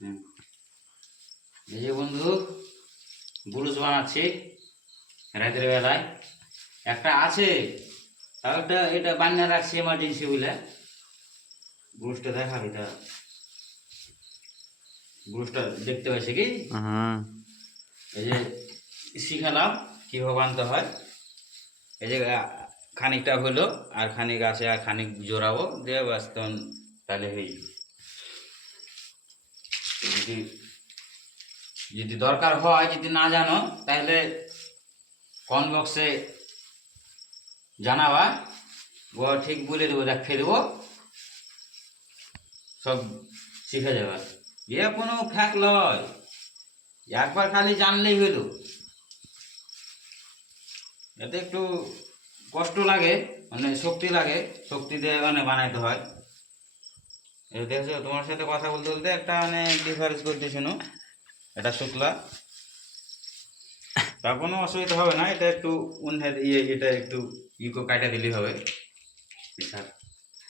হুম। এই যে বন্ধু ব্রুশ বানাচ্ছি রাতের বেলায়। একটা আছে, তাও একটা এটা বানিয়ে রাখছি এমার্জেন্সি বলে। ব্রুশটা দেখাবি তা, ব্রুশটা দেখতে পাচ্ছি কি? এই যে শিখালাম কিভাবে বানতে হয়। এই যে খানিকটা হলো, আর খানিক আছে, আর খানিক জোড়াবো দিয়ে বাস তখন তাহলে হয়ে যাবে। যদি যদি দরকার হয়, যদি না জানো তাহলে কমেন্ট বক্সে জানাবা, ও ঠিক বলে দেবো, দেখিয়ে দেবো, সব শিখে যাবে। এ কোনো ফ্যাক লয়, একবার খালি জানলেই হলো। এতে একটু কষ্ট লাগে, মানে শক্তি লাগে, শক্তি দিয়ে মানে বানাইতে হয়। এই দেখছো, তোমার সাথে কথা বলতে বলতে একটা মানে ডিফারেন্স করতে শোনো, এটা শুকলা, তা কোনো অসুবিধা হবে না। এটা একটু অন্যের এটা একটু ইকো কাটা দিলেই হবে।